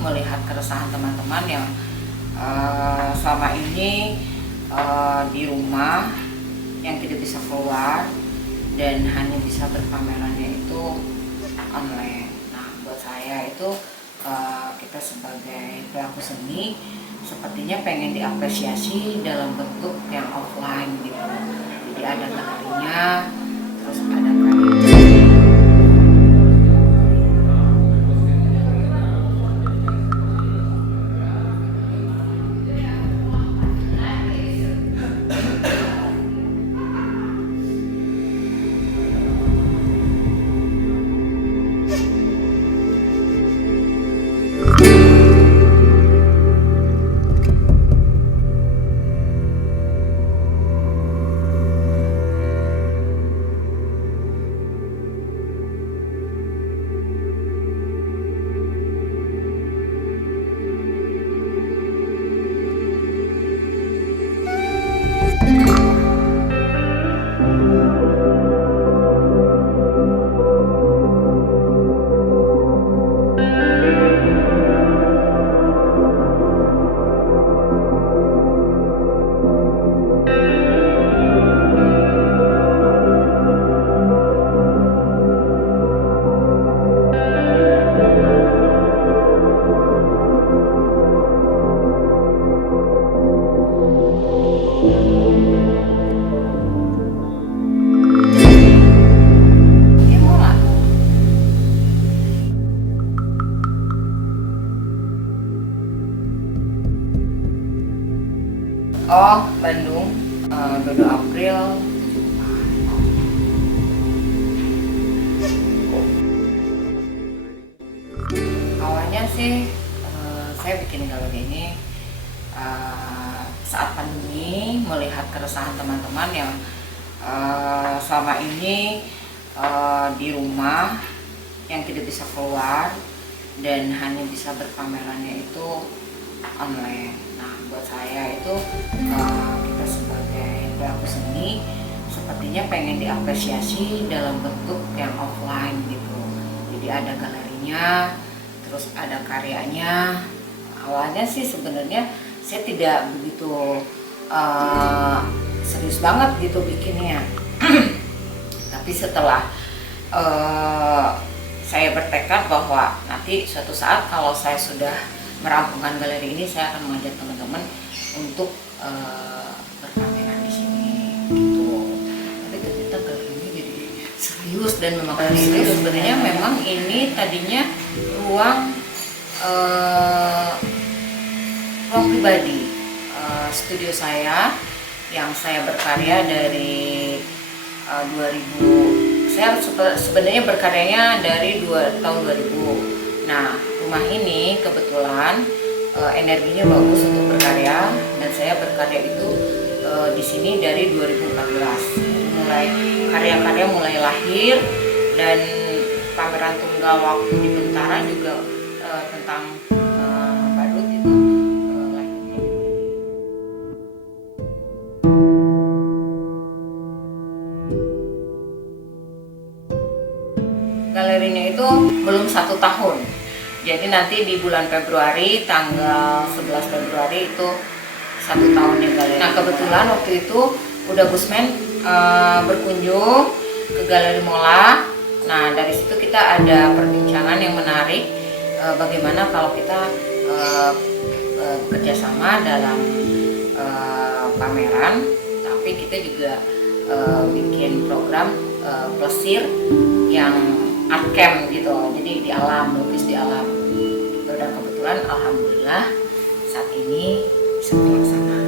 melihat keresahan teman-teman yang selama ini di rumah, yang tidak bisa keluar dan hanya bisa berpamerannya itu online. Nah, buat saya itu kita sebagai pelaku seni sepertinya pengen diapresiasi dalam bentuk yang offline gitu. Jadi ada galerinya, terus ada Bandung, 22 April. Awalnya sih saya bikin galeri ini saat pandemi, melihat keresahan teman-teman yang selama ini di rumah, yang tidak bisa keluar dan hanya bisa berpamerannya itu online. Nah, buat saya itu kita sebagai pelaku seni sepertinya pengen diapresiasi dalam bentuk yang offline gitu. Jadi ada galerinya, terus ada karyanya. Awalnya sih sebenarnya saya tidak begitu serius banget gitu bikinnya. Tapi setelah saya bertekad bahwa nanti suatu saat kalau saya sudah merampungkan galeri ini, saya akan mengajak teman-teman untuk berpameran di sini gitu. Tapi ternyata galerinya jadi serius dan memang serius. Sebenarnya memang ini tadinya ruang pribadi, studio saya yang saya berkarya dari 2000. Saya sebenarnya berkaryanya dari tahun 2000. Nah, rumah ini kebetulan energinya bagus untuk berkarya, dan saya berkarya itu di sini dari 2014. Mulai karya-karya mulai lahir, dan pameran tunggal waktu di Bentara juga tentang badut itu lahirnya. Galerinya itu belum 1 tahun. Jadi nanti di bulan Februari, tanggal 11 Februari itu 1 tahunnya galeri. Nah, kebetulan waktu itu udah Gusmen berkunjung ke Galeri Mola. Nah, dari situ kita ada perbincangan yang menarik, bagaimana kalau kita kerjasama dalam pameran, tapi kita juga bikin program plesir yang art camp gitu, jadi di alam, lukis di alam gitu. Dan kebetulan alhamdulillah saat ini bisa terlaksana.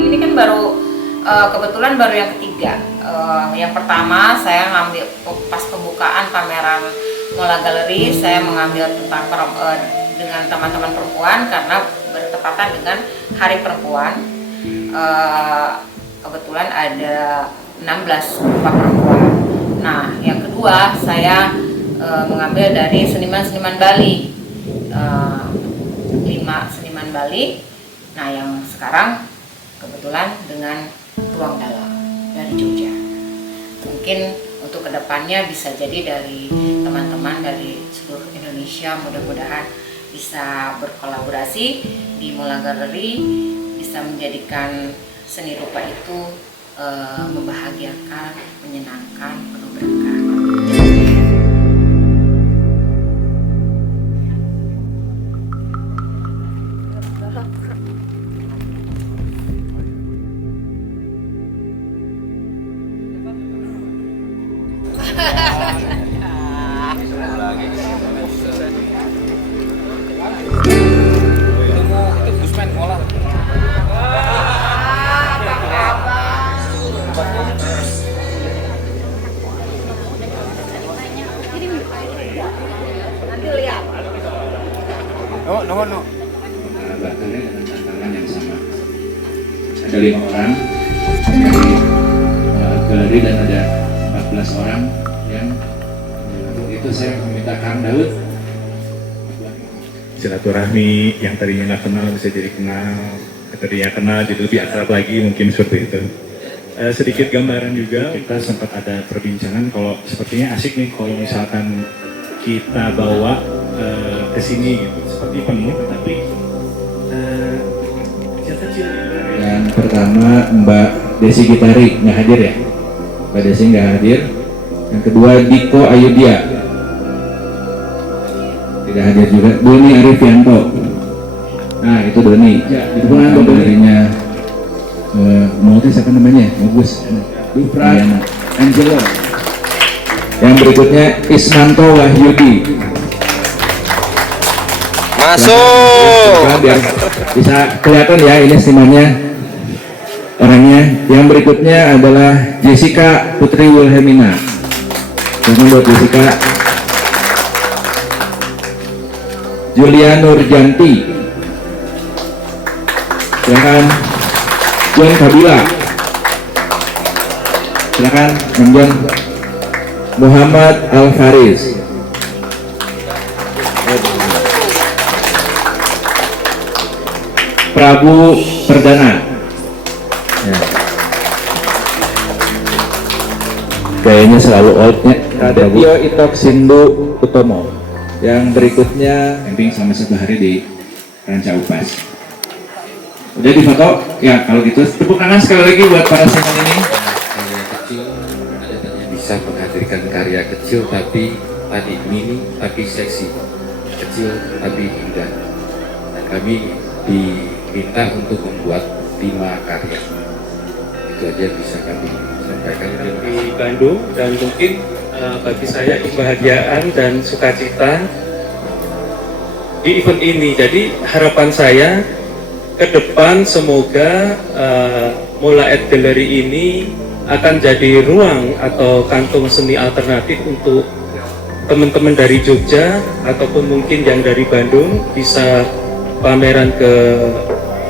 Ini kan baru kebetulan baru yang ketiga. Yang pertama saya ngambil pas pembukaan pameran Mola Galeri saya mengambil tentang dengan teman-teman perempuan karena bertepatan dengan Hari Perempuan. Kebetulan ada 16 rupa perempuan. Nah, yang kedua saya mengambil dari seniman-seniman Bali, 5 seniman Bali. Nah, yang sekarang kebetulan dengan Ruang Dalam dari Jogja. Mungkin untuk kedepannya bisa jadi dari teman-teman dari seluruh Indonesia, mudah-mudahan bisa berkolaborasi di Mola Galeri, bisa menjadikan seni rupa itu membahagiakan, menyenangkan, penuh berkah. No. Bahannya dengan tantangan yang sama. Ada 5 orang dari galeri dan ada 14 orang yang untuk itu saya meminta Kang Daud silaturahmi yang tadinya nggak kenal bisa jadi kenal, tadinya kenal jadi lebih akrab lagi, mungkin seperti itu. Sedikit gambaran juga, kita sempat ada perbincangan kalau sepertinya asik nih kalau misalkan kita bawa ke sini gitu, seperti penuh tapi kecil-kecil. Yang pertama Mbak Desi Gitari nggak hadir ya, Mbak Desi nggak hadir. Yang kedua Diko Ayudia tidak hadir juga. Doni Arifianto, nah itu Doni ya, di depan galerinya. Mau siapa namanya? Bagus. Dufra Angelo. Yang berikutnya Ismanto Wahyudi. Masuk. Biar bisa kelihatan ya ini senimannya, orangnya. Yang berikutnya adalah Jessica Putri Wilhelmina. Silakan buat Jessica. Julia Nurjanti. Silakan. John Kabila. Silakan John. Muhammad Al-Faris. Prabu Perdana. Ya. Kayaknya selalu oldnya. Ada Tio Itok Sindu Utomo. Yang berikutnya camping sama 1 hari di Ranca Upas. Udah di foto? Ya kalau gitu tepuk tangan sekali lagi buat para seniman ini. Karya kecil bisa menghadirkan karya kecil tapi tadi mini tapi seksi, kecil tapi indah. Dan kami diminta untuk membuat 5 karya. Itu aja bisa kami sampaikan di Bandung, dan mungkin bagi saya kebahagiaan dan sukacita di event ini. Jadi harapan saya ke depan semoga Mola Art Gallery ini akan jadi ruang atau kantung seni alternatif untuk teman-teman dari Jogja ataupun mungkin yang dari Bandung bisa pameran ke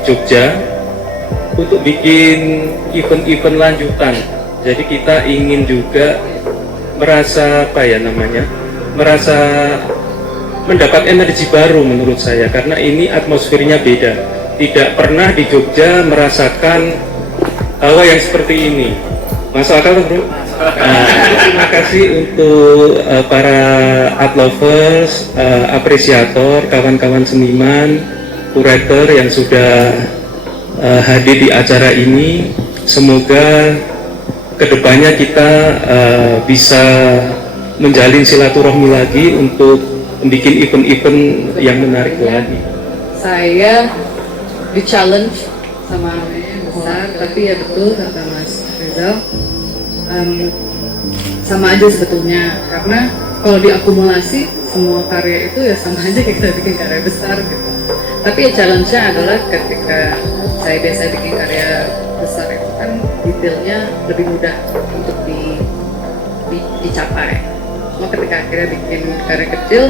Jogja untuk bikin event-event lanjutan. Jadi kita ingin juga merasa merasa mendapat energi baru menurut saya, karena ini atmosfernya beda. Tidak pernah di Jogja merasakan hawa yang seperti ini. Masuk akal, bro? Terima kasih untuk para art lovers, apresiator, kawan-kawan seniman, kurator yang sudah hadir di acara ini. Semoga kedepannya kita bisa menjalin silaturahmi lagi untuk membuat event-event yang menarik lagi. Saya di challenge sama besar, tapi ya betul kata Mas Rizal, sama aja sebetulnya, karena kalau diakumulasi semua karya itu ya sama aja kayak kita bikin karya besar gitu. Tapi ya challenge-nya adalah ketika saya biasa bikin karya besar itu kan detailnya lebih mudah untuk dicapai. Cuma ketika akhirnya bikin karya kecil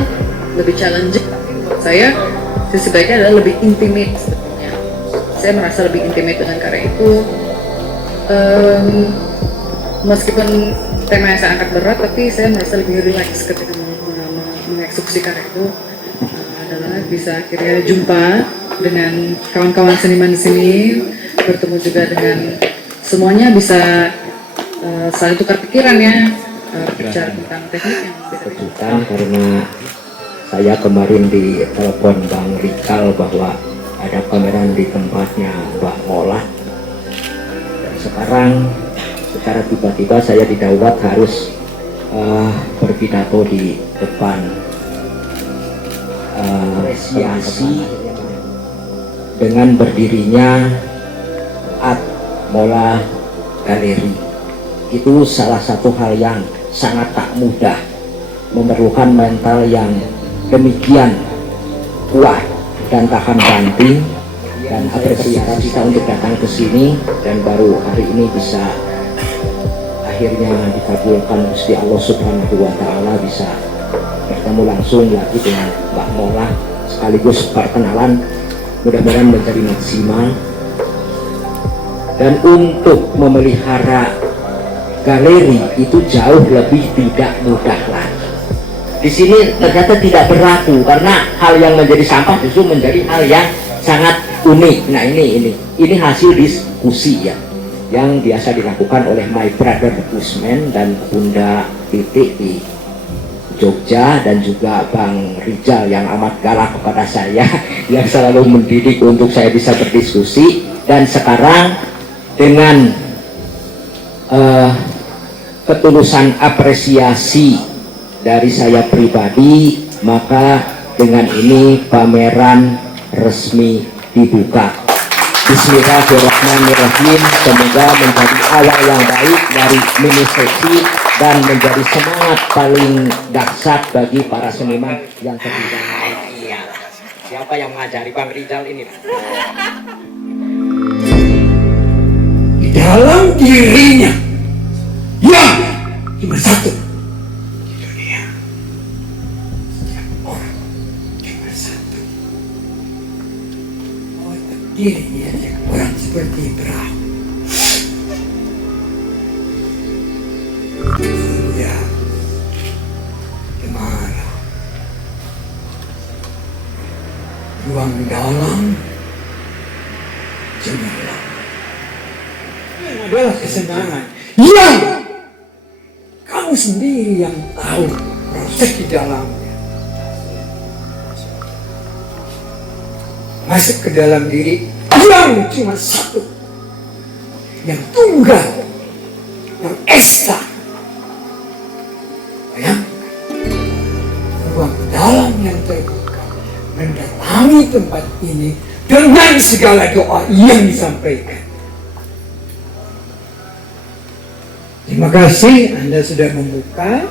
lebih challenging, buat saya sisi baiknya adalah lebih intimate sebetulnya. Saya merasa lebih intimate dengan karya itu. Meskipun tema yang saya angkat berat, tapi saya merasa lebih relax ketika mengeksekusi karya itu. Adalah bisa akhirnya jumpa dengan kawan-kawan seniman di sini, bertemu juga dengan semuanya, bisa saling tukar pikiran ya, bicara tentang teknik yang beda-beda. Karena saya kemarin di telepon Bang Rikal bahwa ada pameran di tempatnya Mbak Mola, dan sekarang secara tiba-tiba saya didaulat harus berpidato di depan apresiasi dengan berdirinya Art Mola Galeri. Itu salah satu hal yang sangat tak mudah, memerlukan mental yang demikian kuat dan tahan banting, dan apresiasi kita untuk datang ke sini, dan baru hari ini bisa akhirnya dikabulkan Gusti Allah Subhanahu wa Ta'ala, bisa bertemu langsung lagi dengan Mbak Mola, sekaligus perkenalan, mudah-mudahan menjadi maksimal. Dan untuk memelihara galeri itu jauh lebih tidak mudah lagi. Di sini ternyata tidak berlaku, karena hal yang menjadi sampah justru menjadi hal yang sangat unik. Nah ini hasil diskusi ya, yang biasa dilakukan oleh my brother Usman dan Bunda Titik di Jogja, dan juga Bang Rijal yang amat galak kepada saya yang selalu mendidik untuk saya bisa berdiskusi. Dan sekarang dengan ketulusan apresiasi dari saya pribadi, maka dengan ini pameran resmi dibuka. Bismillahirrahmanirrahim. Semoga menjadi awal yang baik dari mini seksi dan menjadi semangat paling dahsyat bagi para seniman yang terlibat. Iya. Siapa yang mengajari Bang Rizal ini? Di dalam dirinya yang cuma satu di dunia. Setiap orang cuma satu. Oh, dirinya orang seperti Ibrahim. Ya, gimana? Ruang dalam cemerlang. Ini adalah kesenangan yang kamu sendiri yang tahu proses di dalamnya. Masuk ke dalam diri yang cuma satu, yang tunggal, yang esa. Bayangkan ruang dalam yang terbuka mendatangi tempat ini dengan segala doa yang disampaikan. Terima kasih Anda sudah membuka,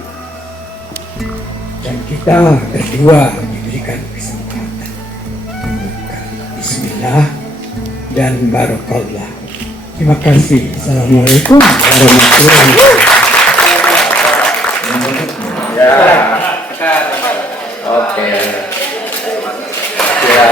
dan kita berdua diberikan kesempatan membuka. Bismillah dan Barakallah. Terima kasih. Assalamualaikum warahmatullahi wabarakatuh. Oke. Ya.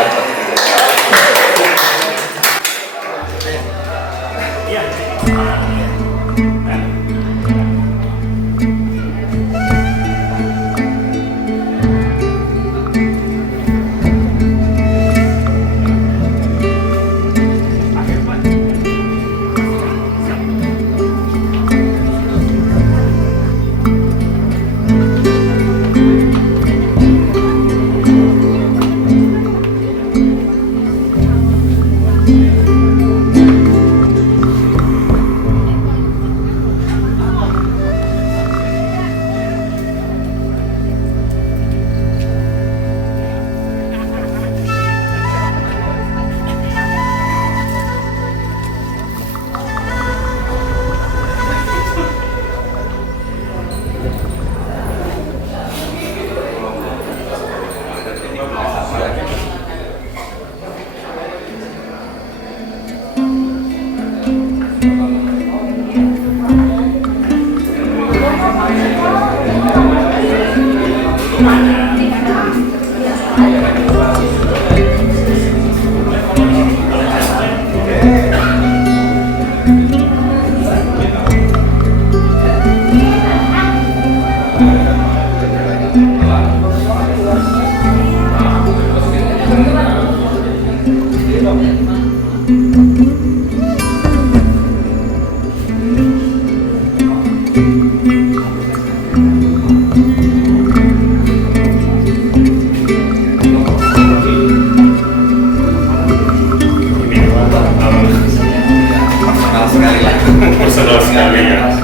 Personal sekali ya.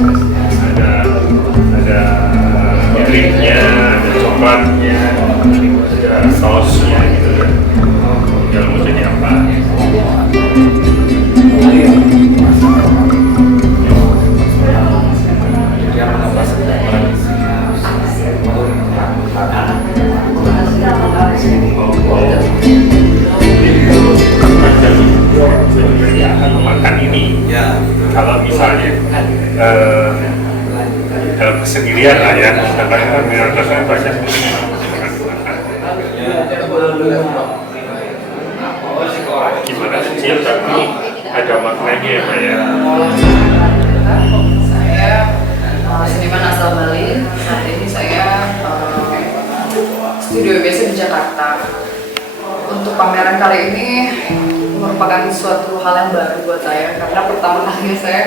Ada triknya, ada coklatnya, ada sausnya gitu kan. Tinggal mau jadi apa? Saya akan memakan ini. Kalau misalnya dalam kesendirian lah ya, karena minoritasnya banyak gimana kecil tapi ada maknanya ya Pak ya. Saya seniman asal Bali. Saat ini saya studio biasa di Jakarta. Untuk pameran kali ini merupakan suatu hal yang baru buat saya karena pertama kalinya saya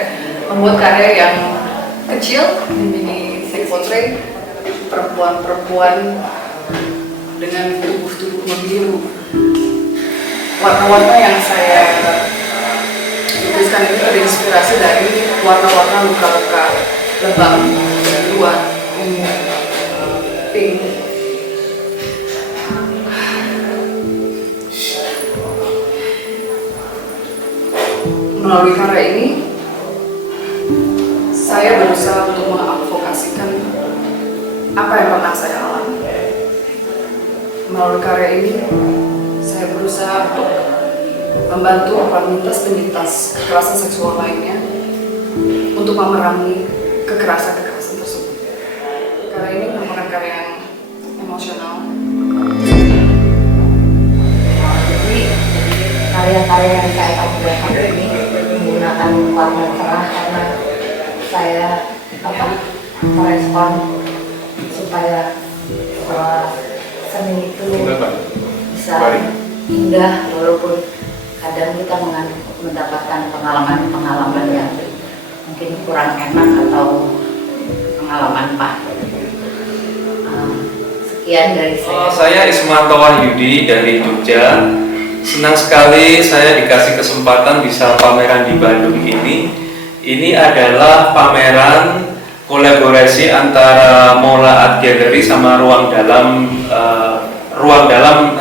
membuat karya yang kecil di mini sex portrait perempuan-perempuan dengan tubuh-tubuh membiru. Warna-warna yang saya tuliskan ini terinspirasi dari warna-warna luka-luka lebam, biruan, ungu, pink. Melalui karya ini, saya berusaha untuk mengadvokasikan apa yang pernah saya alami. Melalui karya ini, saya berusaha untuk membantu penyintas kekerasan seksual lainnya untuk memerangi kekerasan tersebut. Karya ini merupakan karya yang emosional. Jadi karya-karya yang saya tampilkan ini menggunakan warna cerah karena saya merespon supaya seni itu bisa indah walaupun kadang kita mendapatkan pengalaman-pengalaman yang mungkin kurang enak atau pengalaman pahit. Sekian dari saya. Saya Ismanto Wahyudi dari Jogja. Senang sekali saya dikasih kesempatan bisa pameran di Bandung ini. Ini adalah pameran kolaborasi antara Mola Art Gallery sama Ruang Dalam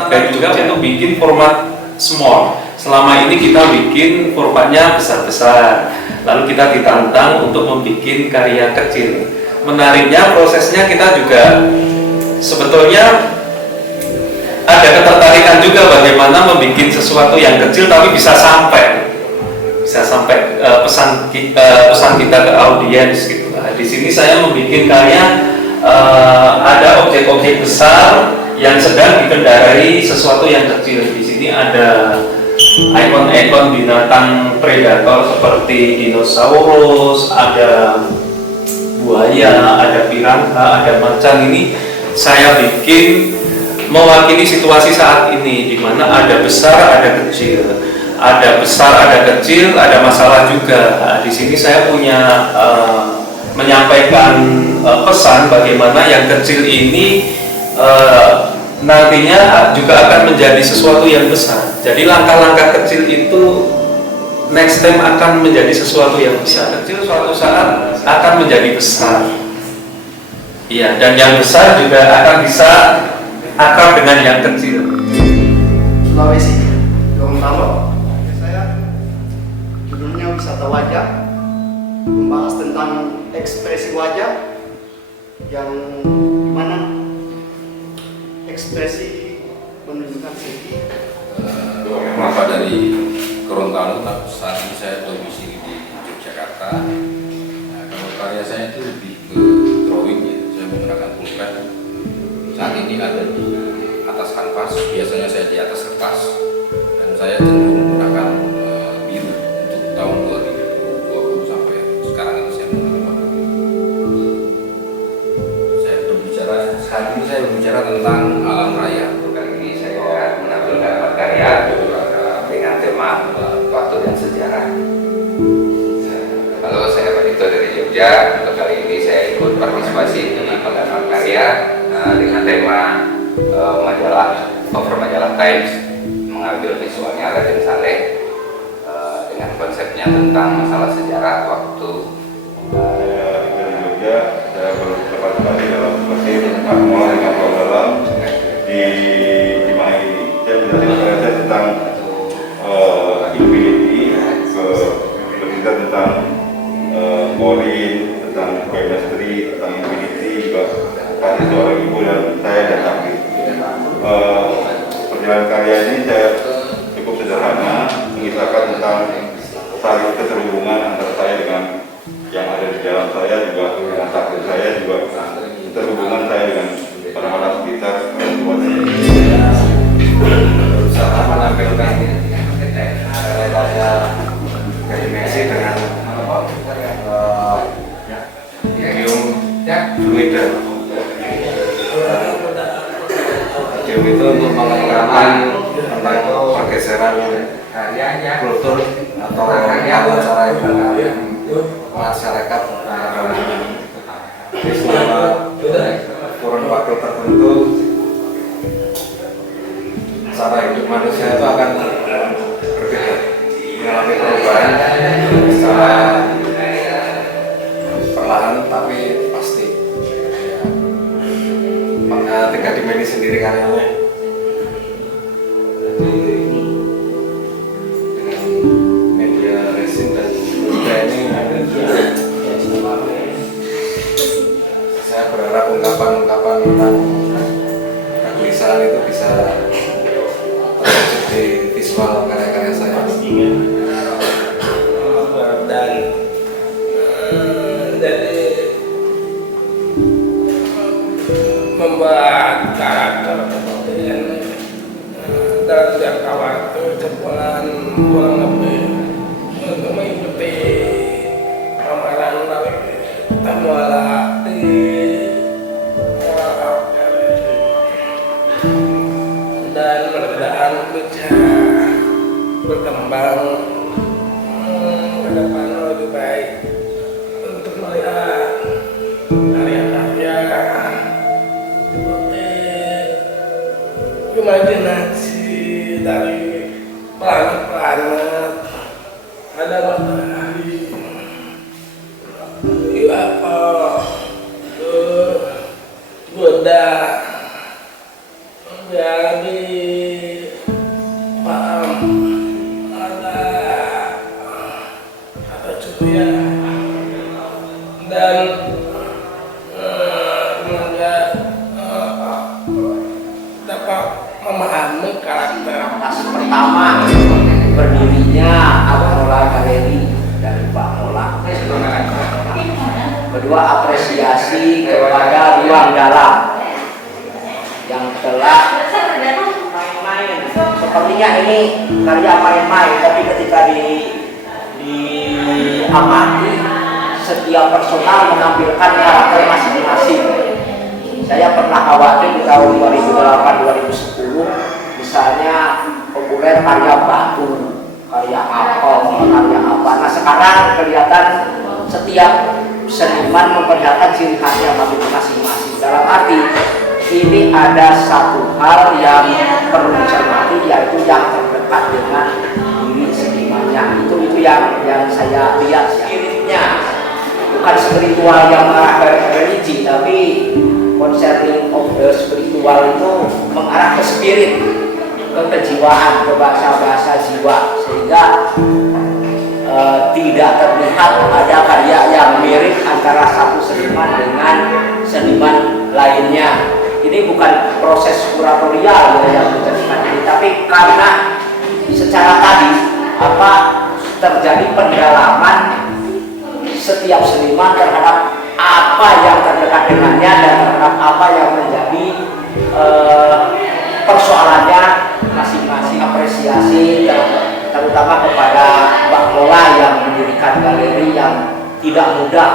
dari Jogja itu bikin format small. Selama ini kita bikin formatnya besar-besar. Lalu kita ditantang untuk membuat karya kecil. Menariknya prosesnya kita juga sebetulnya ada ketertarikan juga bagaimana membuat sesuatu yang kecil tapi bisa sampai pesan kita ke audiens gitu. Nah, di sini saya membuat karya ada objek-objek besar yang sedang dikendarai sesuatu yang kecil. Di sini ada ikon-ikon binatang predator seperti dinosaurus, ada buaya, ada piranha, ada macan. Ini saya bikin mewakili situasi saat ini di mana ada besar, ada kecil, ada besar, ada kecil, ada masalah juga. Nah, di sini saya punya menyampaikan pesan bagaimana yang kecil ini nantinya juga akan menjadi sesuatu yang besar. Jadi langkah-langkah kecil itu next time akan menjadi sesuatu yang besar. Kecil suatu saat akan menjadi besar. Iya, dan yang besar juga akan bisa akrab dengan yang kecil. Sulawesi, Gorontalo. Saya judulnya Wisata Wajah, membahas tentang ekspresi wajah yang mana ekspresi menunjukkan sedih. Bapak dari Gorontalo, tapi saat ini saya domisili di Yogyakarta. Nah, kalau karya saya itu lebih ke drawing ya, saya menggunakan pulpen. Saat ini kami ada di atas kanvas, biasanya saya di atas kertas, dan saya cenderung menggunakan biru untuk tahun 2020 sampai sekarang ini saya menggunakan biru. Saat ini saya berbicara tentang alam raya. Kali ini saya menampilkan karya dengan tema waktu dan sejarah. Halo, saya Pak Dito dari Jogja. Untuk kali ini saya ikut partisipasi di penggambaran karya dengan tema cover majalah Times, mengambil visualnya Raden Saleh dengan konsepnya tentang masalah sejarah waktu. Dari Jogja, saya bertempat kembali dalam masjid Akmal dengan Pak Dalam di mana ini. Saya menjelaskan saya tentang infinity, bercerita tentang Morin, tentang chemistry, tentang infinity, juga kasih seorang ibu dan saya dan Abi. Perjalanan karya ini saya cukup sederhana, mengisahkan tentang saling keterhubungan antara saya dengan yang ada di dalam saya, juga dengan takdir saya, juga terhubungan saya dengan orang-orang sekitar dan buat saya. Berusaha menampilkan karya animasi dengan medium fluid. Medium itu untuk mengenalkan tentang pergeseran kultur atau cara masyarakat di selama kurun waktu tertentu. Cara hidup manusia itu akan berbeda, mengalami perubahan secara perlahan tapi pasti. Maka tiga dimensi sendiri karyanya dengan media resin dan juga ini saya berharap ungkapan-ungkapan tentang kegelisahan itu bisa terwujud di visual karya-karya saya. Dan dari membuat karakter kemudian dalam jangka waktu sebulan kurang lebih untuk mengikuti pameran Tamuala di dan mudah-mudahan bisa berkembang ke depan lebih baik untuk melihat karya-karya seperti imajinasi dari planet-planet, ada matahari, UFO, Buddha, jadi paham ada surya dan dapat memahami karakter. Pertama, berdirinya Akmola Galeri dari Pak Mola. Kedua, apresiasi kepada ruang dalam yang telah main-main. Sepertinya ini karya main-main, tapi ketika diamati setiap personal menampilkan karakter masing-masing. Saya pernah khawatir di tahun 2008-2010 misalnya populer karya batu, karya apel, karya apa. Nah sekarang kelihatan setiap seniman memperlihatkan ciri khasnya masing-masing. Dalam arti ini ada satu hal yang perlu dicermati, yaitu yang terdekat dengan diri senimannya. Itu yang saya lihat ya. Spiritnya bukan spiritual yang mengarah ke religi, tapi concerning of the spiritual itu mengarah ke spirit, ke kejiwaan, ke bahasa jiwa, sehingga tidak terlihat ada karya yang mirip antara satu seniman dengan seniman lainnya. Ini bukan proses kuratorial yang menjadikan ini, tapi karena secara tadi terjadi pendalaman setiap seniman terhadap apa yang terdekat dengannya dan terhadap apa yang menjadi persoalannya masing-masing, apresiasi terutama kepada Mbak Lola yang mendirikan galeri yang tidak mudah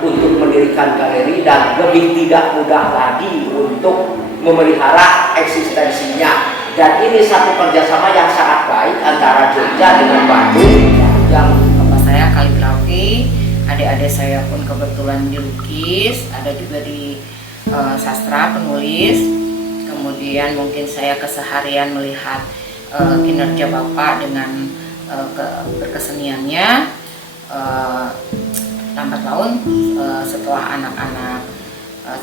untuk mendirikan galeri dan lebih tidak mudah lagi untuk memelihara eksistensinya. Dan ini satu kerjasama yang sangat baik antara Jogja dengan Bandung. Yang bapak saya kaligrafi, adik-adik saya pun kebetulan dilukis, ada juga di sastra penulis. Kemudian mungkin saya keseharian melihat kinerja bapak dengan berkeseniannya. Lambat laun setelah anak-anak,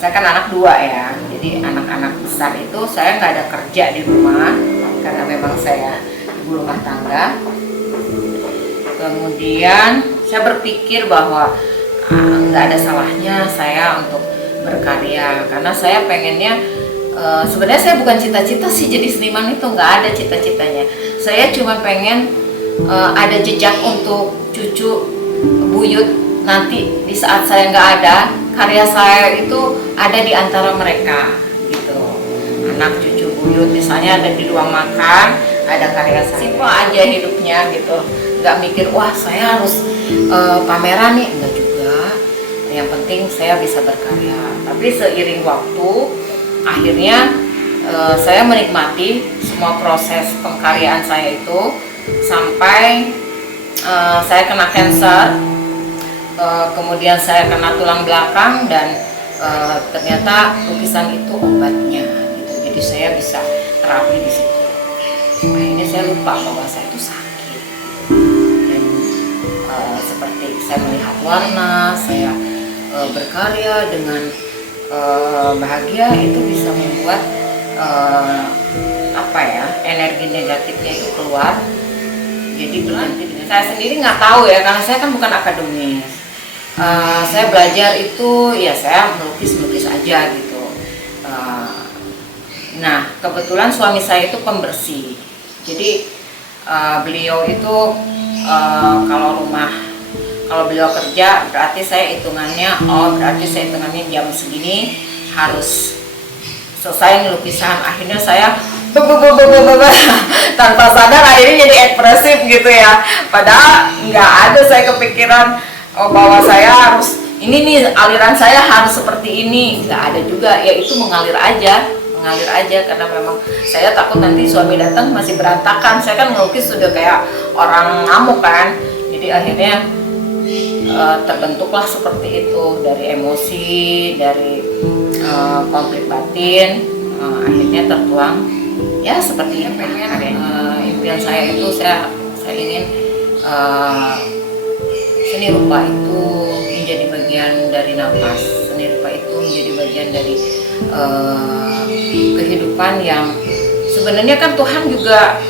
saya kan anak 2 ya, jadi anak-anak besar itu saya nggak ada kerja di rumah karena memang saya ibu rumah tangga. Kemudian saya berpikir bahwa nggak ada salahnya saya untuk berkarya, karena saya pengennya sebenarnya saya bukan cita-cita sih jadi seniman, itu nggak ada cita-citanya. Saya cuma pengen ada jejak untuk cucu buyut nanti di saat saya nggak ada, karya saya itu ada di antara mereka gitu. Anak cucu buyut misalnya ada di ruang makan, ada karya saya. Simpel aja hidupnya gitu, nggak mikir wah saya harus pameran nih, enggak juga. Yang penting saya bisa berkarya. Tapi seiring waktu akhirnya saya menikmati semua proses pengkaryaan saya itu sampai saya kena cancer. Kemudian saya kena tulang belakang dan ternyata lukisan itu obatnya gitu. Jadi saya bisa terapi di situ. Akhirnya saya lupa bahwa saya itu sakit. Dan seperti saya melihat warna, saya berkarya dengan bahagia, itu bisa membuat energi negatifnya itu keluar. Jadi berhenti dengan saya sendiri nggak tahu ya, karena saya kan bukan akademis. Saya belajar itu ya saya melukis aja gitu. Nah kebetulan suami saya itu pembersih, jadi beliau itu kalau beliau kerja berarti saya hitungannya jam segini harus selesai lukisan. Akhirnya saya tanpa sadar akhirnya jadi ekspresif gitu ya, padahal nggak ada saya kepikiran bahwa saya harus ini nih aliran saya harus seperti ini, nggak ada juga ya, itu mengalir aja karena memang saya takut nanti suami datang masih berantakan. Saya kan melukis sudah kayak orang ngamuk kan, jadi akhirnya terbentuklah seperti itu dari emosi, dari konflik batin, akhirnya tertuang ya seperti yang pengen. Impian saya itu saya ingin seni rupa itu menjadi bagian dari nafas, seni rupa itu menjadi bagian dari kehidupan yang sebenarnya kan Tuhan juga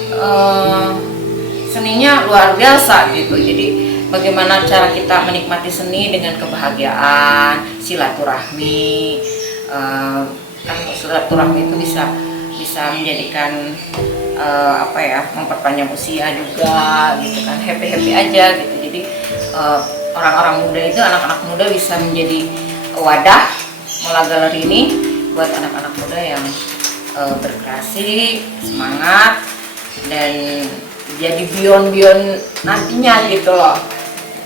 seninya luar biasa gitu. Jadi bagaimana cara kita menikmati seni dengan kebahagiaan, silaturahmi, kan silaturahmi itu bisa menjadikan memperpanjang usia juga gitu kan, happy aja gitu. Jadi orang-orang muda itu, anak-anak muda bisa menjadi wadah Mola Galeri ini buat anak-anak muda yang berkreasi, semangat, dan jadi beyond nantinya gitu loh.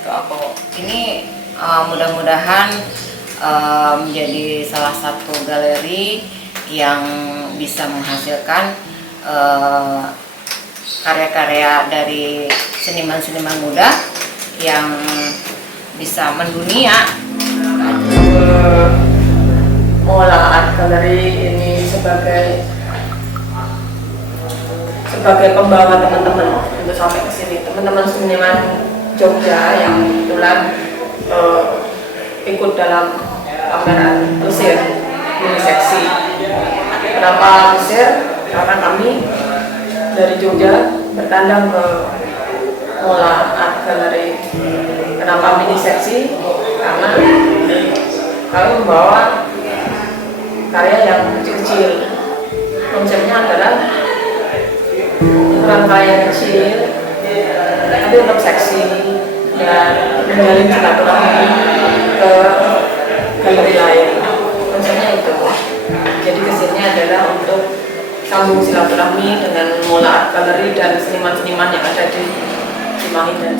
Itu aku ini mudah-mudahan menjadi salah satu galeri yang bisa menghasilkan karya-karya dari seniman-seniman muda yang bisa mendunia. Mola Art Gallery ini sebagai pembawa teman-teman untuk sampai ke sini, teman-teman seniman Jogja yang kebetulan ikut dalam pameran Mesir ini seksi. Kenapa Mesir? Karena kami dari Jogja bertandang ke Mola Art Gallery. Kenapa mini seksi? Karena kami membawa karya yang kecil-kecil. Konsepnya adalah ukuran karya kecil, tapi tetap seksi dan menjalin silaturahmi ke galeri lain. Konsepnya itu. Jadi kesininya adalah untuk sambung silaturahmi dengan Mola Art Gallery dan seniman-seniman yang ada di Cimahi dan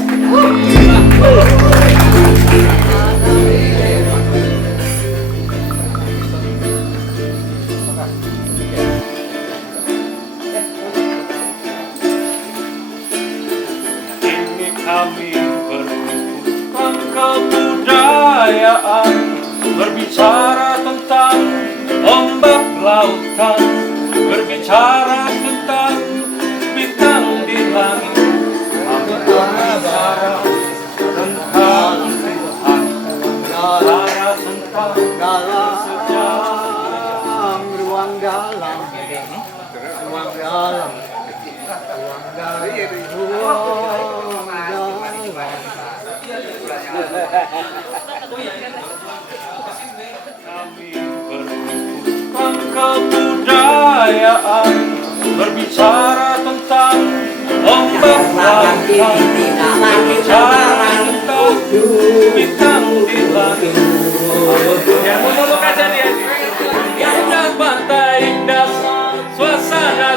Ini kami berkumpul kebudayaan, berbicara tentang ombak lautan, berbicara tentang bintang di langit, berbicara tentang Tuhan, berbicara tentang sejarah, ruang dalam, ruang dalam, Kami berkumpul kebudayaan, berbicara tentang ombak lautan, berbicara tentang bintang di langit. Yang mau aja dia. Indah pantai, indah suasana